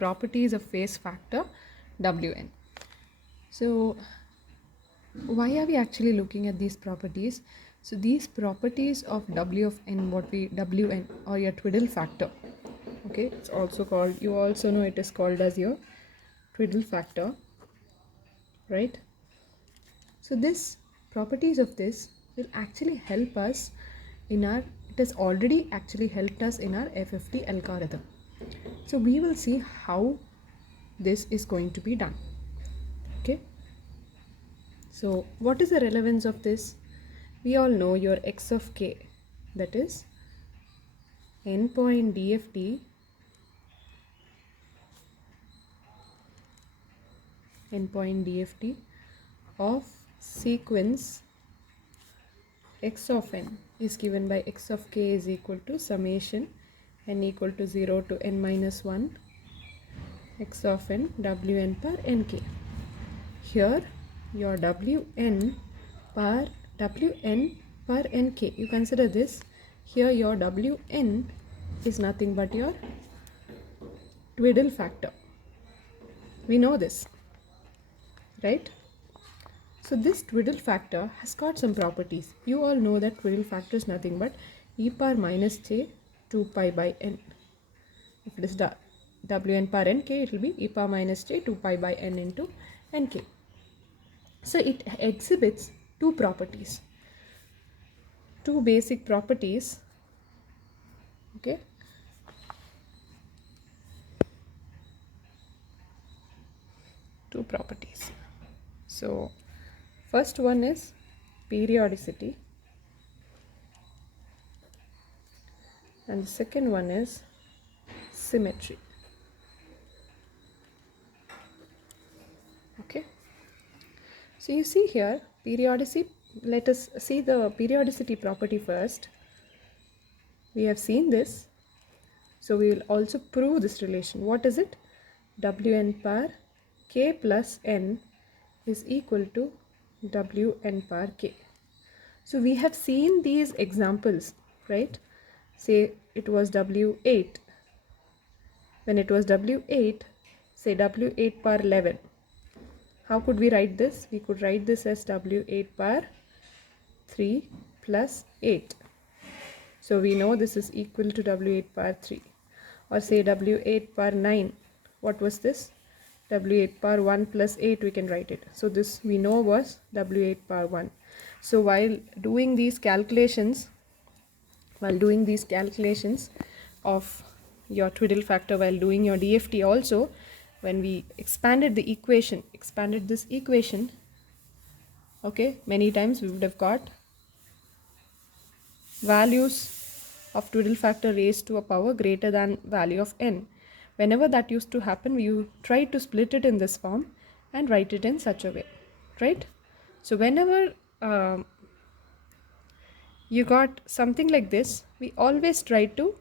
properties of phase factor Wn. So why are we actually looking at these properties? So these properties of W of n, Wn, or your Twiddle factor, okay, it's also called, you also know it is called as your Twiddle factor, right? So this properties of this will actually help us in our, it has already actually helped us in our FFT algorithm. So we will see how this is going to be done. Okay. So what is the relevance of this? We all know your x of k, that is endpoint DFT of sequence x of n is given by x of k is equal to summation n equal to 0 to n minus 1 x of n Wn per nk. Here your Wn per nk, you consider this, here your Wn is nothing but your Twiddle factor. We know this, right? So this Twiddle factor has got some properties. You all know that Twiddle factor is nothing but e power minus j 2 pi by n. If it is Wn per nk, it will be e power minus j 2 pi by n into nk. So it exhibits two properties, two basic properties, okay? Two properties. So first one is periodicity and the second one is symmetry. Okay. So you see here periodicity, let us see the periodicity property first. We have seen this. So we will also prove this relation. What is it? Wn per k plus n is equal to Wn per k. So we have seen these examples, right? Say it was W8. When it was W8, say W8 per 11. How could we write this? We could write this as W8 per 3 plus 8. So we know this is equal to W8 per 3. Or say W8 per 9. What was this? W8 per 1 plus 8 we can write it. So this we know was W8 per 1. So while doing these calculations of your Twiddle factor, while doing your DFT also, when we expanded this equation, okay, many times we would have got values of Twiddle factor raised to a power greater than value of n. Whenever that used to happen, you try to split it in this form and write it in such a way, right? So whenever you got something like this, we always try to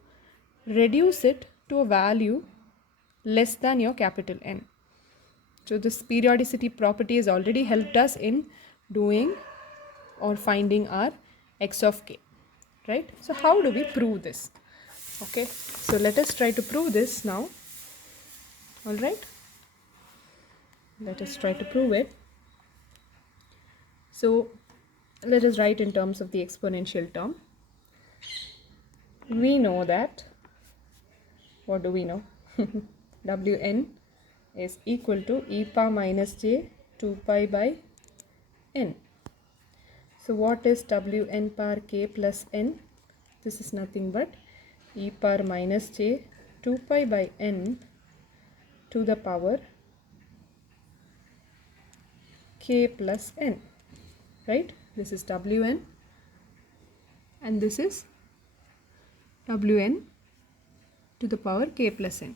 reduce it to a value less than your capital N. So this periodicity property has already helped us in doing or finding our x of k, right? So how do we prove this? Okay, so let us try to prove this now. All right, let us try to prove it. So let us write in terms of the exponential term. We know that, what do we know? Wn is equal to e power minus j 2 pi by n. So what is Wn per k plus n? This is nothing but e power minus j 2 pi by n to the power k plus n, right? This is Wn and this is Wn to the power k plus n.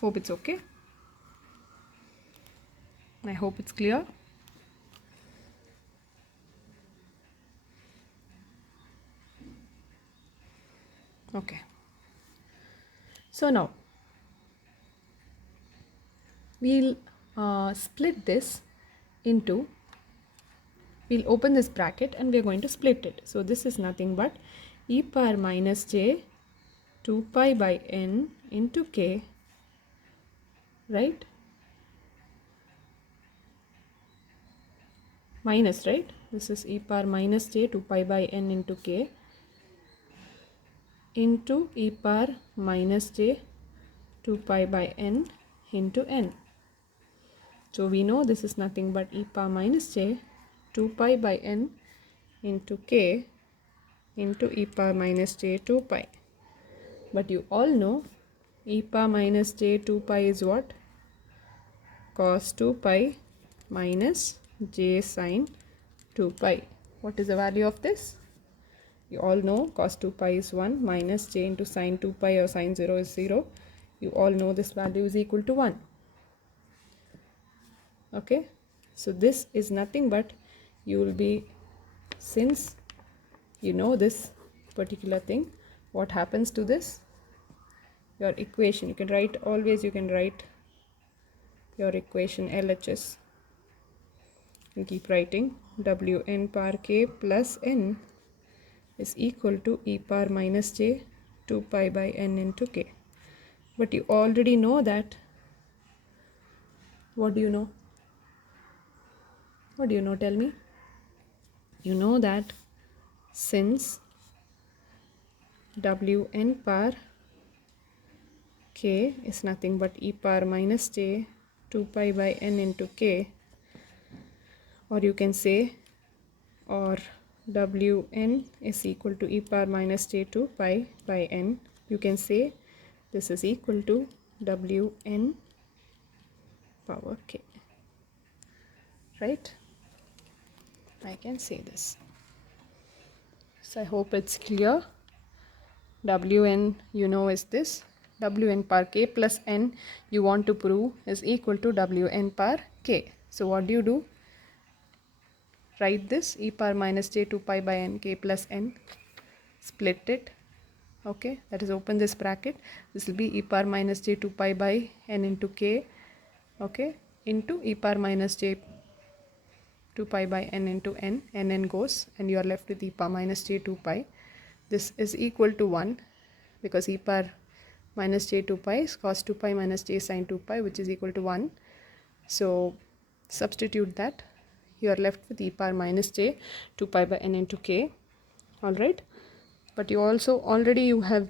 Hope it's okay. I hope it's clear. Okay. So now we'll split this into, we'll open this bracket and we're going to split it. So this is nothing but e power minus j 2 pi by n into k right? Minus, right? This is e power minus j 2 pi by n into k into e power minus j 2 pi by n into n. So we know this is nothing but e power minus j 2 pi by n into k into e power minus j 2 pi. But you all know e power minus j 2 pi is what? Cos 2 pi minus j sine 2 pi. What is the value of this? You all know cos 2 pi is 1 minus j into sine 2 pi or sine 0 is 0. You all know this value is equal to 1. Okay, so this is nothing but you will be, since you know this particular thing, what happens to this? Your equation, you can write, always you can write your equation LHS. You keep writing Wn power k plus n is equal to e power minus j 2 pi by n into k. But you already know that. What do you know? What do you know? Tell me. You know that since Wn power k is nothing but e power minus j 2 pi by n into k, or you can say, or Wn is equal to e power minus j 2 pi by n, you can say this is equal to Wn power k, right? I can say this. So I hope it's clear. Wn you know is this. Wn power k plus n you want to prove is equal to Wn power k. So what do? Write this e power minus j 2 pi by n k plus n, split it. Okay, that is, open this bracket. This will be e power minus j 2 pi by n into k, okay, into e power minus j 2 pi by n into n, and n goes, and you are left with e power minus j 2 pi. This is equal to 1 because e power minus j 2 pi is cos 2 pi minus j sine 2 pi, which is equal to 1. So substitute that. You are left with e power minus j 2 pi by n into k. All right. But you also already you have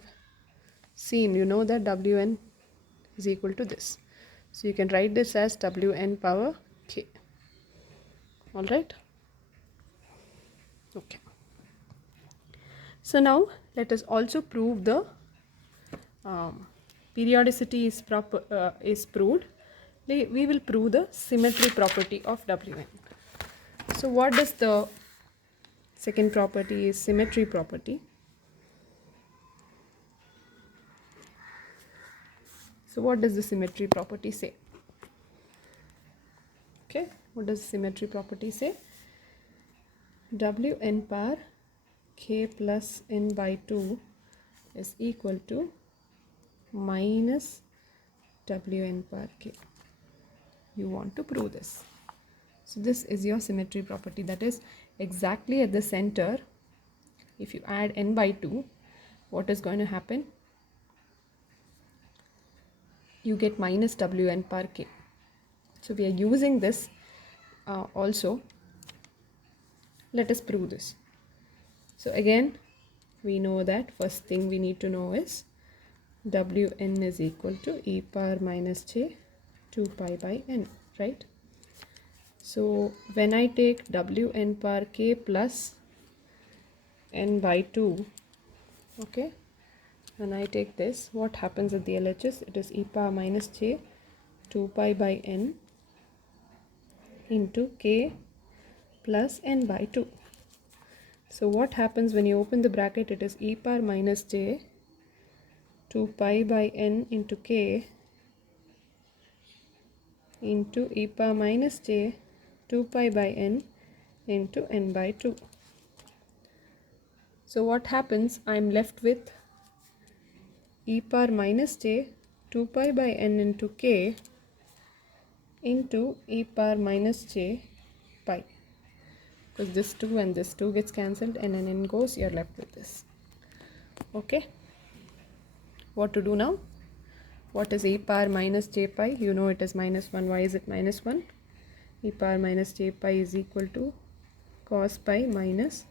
seen, you know that Wn is equal to this. So you can write this as Wn power k. All right. Okay. So now let us also prove the periodicity is proved. We will prove the symmetry property of Wn. So what does the second property is? Symmetry property. So what does the symmetry property say? Okay, what does the symmetry property say? Wn power k plus n by 2 is equal to minus Wn power k. You want to prove this. So this is your symmetry property, that is exactly at the center. If you add n by 2, what is going to happen? You get minus Wn power k. So we are using this also. Let us prove this. So again, we know that first thing we need to know is Wn is equal to e power minus j 2 pi by n, right? So when I take Wn power k plus n by 2, okay, when I take this, what happens at the LHS? It is e power minus j 2 pi by n into k plus n by 2. So what happens when you open the bracket? It is e power minus j 2 pi by n into k into e power minus j 2 pi by n into n by 2. So what happens? I am left with e power minus j 2 pi by n into k into e power minus j pi, because this 2 and this 2 gets cancelled and an n goes, you're left with this. Okay, what to do now? What is e power minus j pi? You know it is minus 1. Why is it minus 1? E power minus j pi is equal to cos pi minus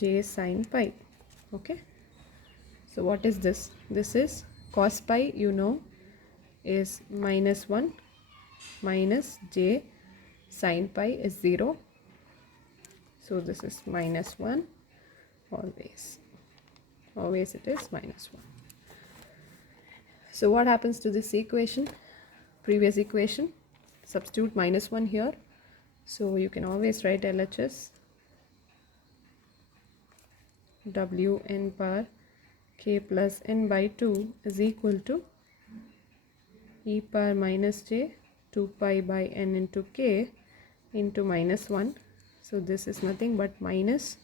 j sin pi. Okay. So what is this? This is cos pi, you know, is minus 1 minus j sin pi is 0. So this is minus 1 always. Always it is minus 1. So what happens to this equation? Previous equation. Substitute minus 1 here. So you can always write LHS Wn power k plus n by 2 is equal to e power minus j 2 pi by n into k into minus 1. So this is nothing but minus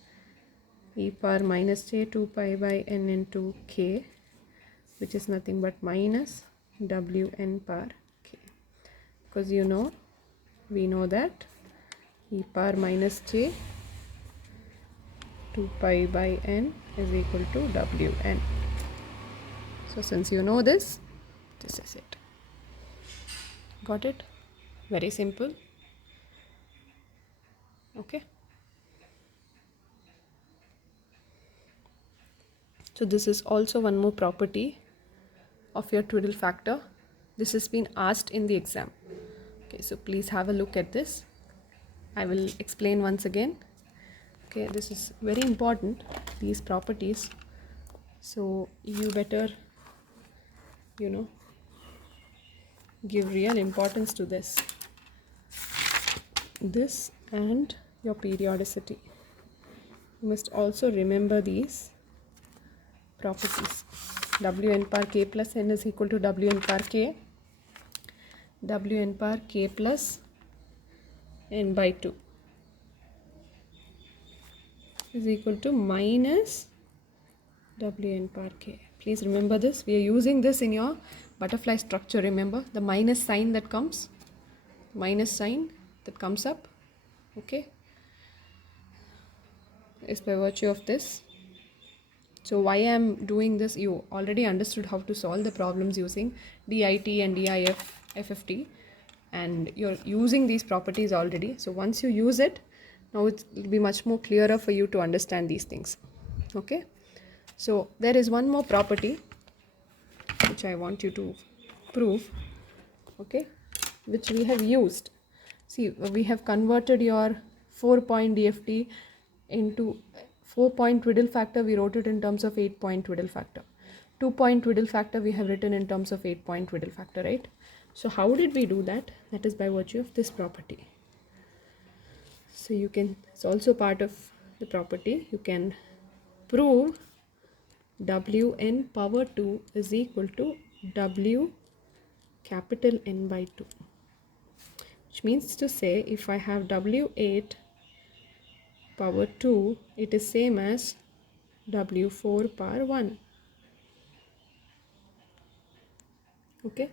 e power minus j 2 pi by n into k, which is nothing but minus Wn power k. Because you know, we know that e power minus j 2 pi by n is equal to Wn. So since you know this is it. Got it? Very simple. Okay. So this is also one more property of your Twiddle factor. This has been asked in the exam. Okay, so please have a look at this. I will explain once again. Okay, this is very important, these properties. So you better, you know, give real importance to this. This and your periodicity. You must also remember these properties. Wn power k plus n is equal to Wn power k. Wn power k plus n by 2 is equal to minus Wn power k. Please remember this. We are using this in your butterfly structure. Remember the minus sign that comes. Minus sign that comes up. Okay. Is by virtue of this. So why I am doing this, you already understood how to solve the problems using DIT and DIF, FFT, and you're using these properties already. So once you use it, now it will be much more clearer for you to understand these things. Okay. So there is one more property which I want you to prove. Okay. Which we have used. See, we have converted your 4-point DFT into 4-point Twiddle factor. We wrote it in terms of 8-point Twiddle factor. 2-point Twiddle factor we have written in terms of 8-point Twiddle factor, right? So how did we do that? That is by virtue of this property. So you can, it's also part of the property. You can prove Wn power 2 is equal to W capital N by 2. Which means to say, if I have W8 power 2, it is same as W4 power 1. Okay.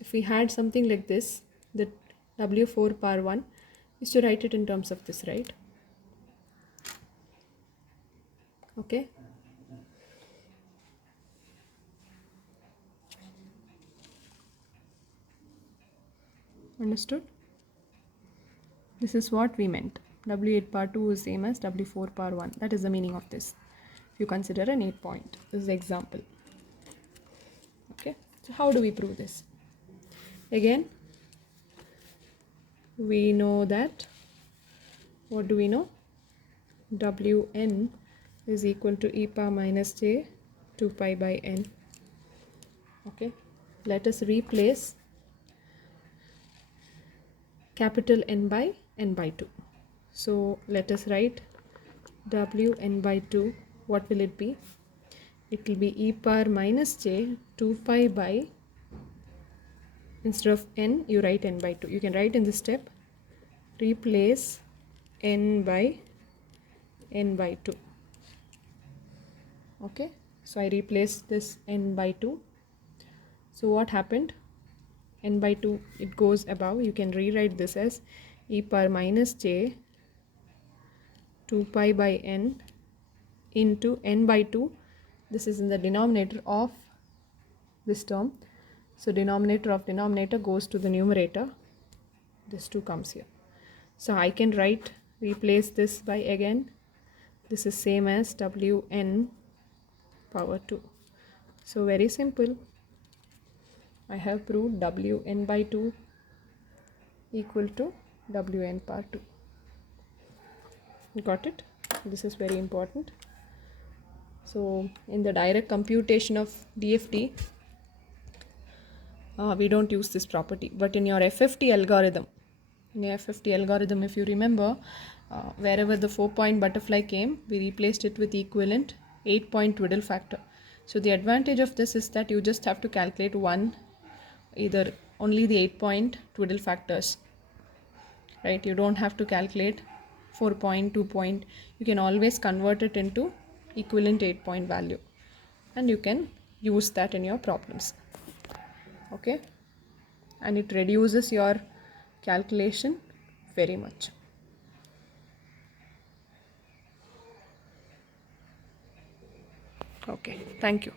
If we had something like this, that W4 power 1 is to write it in terms of this, right? Okay. Understood? This is what we meant. W8 power 2 is same as W4 power 1. That is the meaning of this. If you consider an 8-point, this is the example. Okay. So how do we prove this? Again, we know that, what do we know? Wn is equal to e power minus j 2 pi by n. Okay. Let us replace capital N by n by 2. So let us write Wn by 2. What will it be? It will be e power minus j 2 pi by, instead of n you write n by 2. You can write in this step, replace n by n by 2. Okay. So I replaced this n by 2. So what happened? N by 2, it goes above. You can rewrite this as e power minus j 2 pi by n into n by 2. This is in the denominator of this term. So denominator of denominator goes to the numerator. This 2 comes here. So I can replace this by, again, this is same as Wn power 2. So very simple. I have proved Wn by 2 equal to Wn power 2. Got it? This is very important. So in the direct computation of DFT, we don't use this property, but in your FFT algorithm, if you remember, wherever the 4-point butterfly came, we replaced it with equivalent 8-point Twiddle factor. So the advantage of this is that you just have to calculate either only the 8-point Twiddle factors, right? You don't have to calculate 4-point, 2-point. You can always convert it into equivalent 8-point value, and you can use that in your problems. Okay, and it reduces your calculation very much. Okay, thank you.